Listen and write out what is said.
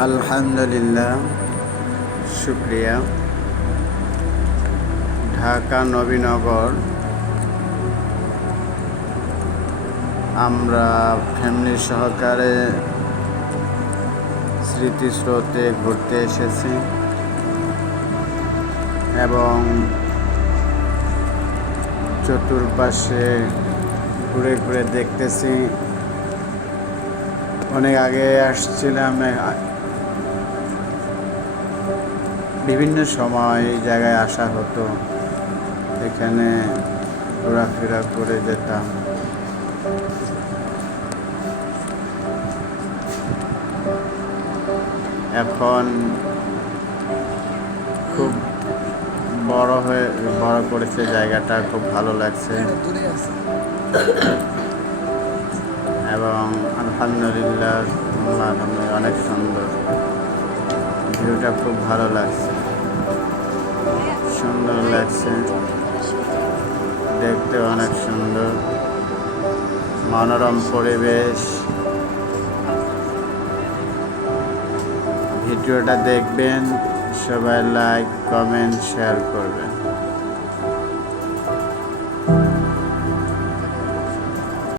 আলহামদুলিল্লাহ, শুক্রিয়া। ঢাকা নবীনগর, আমরা ফ্যামিলি সহকারে স্মৃতিস্রোতে ঘুরতে এসেছি এবং চতুর্পাশে ঘুরে ঘুরে দেখতেছি। অনেক আগে আসছিলাম বিভিন্ন সময় এই জায়গায় আসা হতো। এখানে ঘোরাফেরা করে যেতাম। এখন খুব বড় হয়ে, বড় করেছে জায়গাটা, খুব ভালো লাগছে। এবং আলহামদুলিল্লাহ অনেক সুন্দর। ভিউটা খুব ভালো লাগছে। সুন্দর লাগছে। দেখতে অনেক সুন্দর। মনোরম পরিবেশ। ভিডিওটা দেখবেন, সবাই লাইক কমেন্ট শেয়ার করবেন।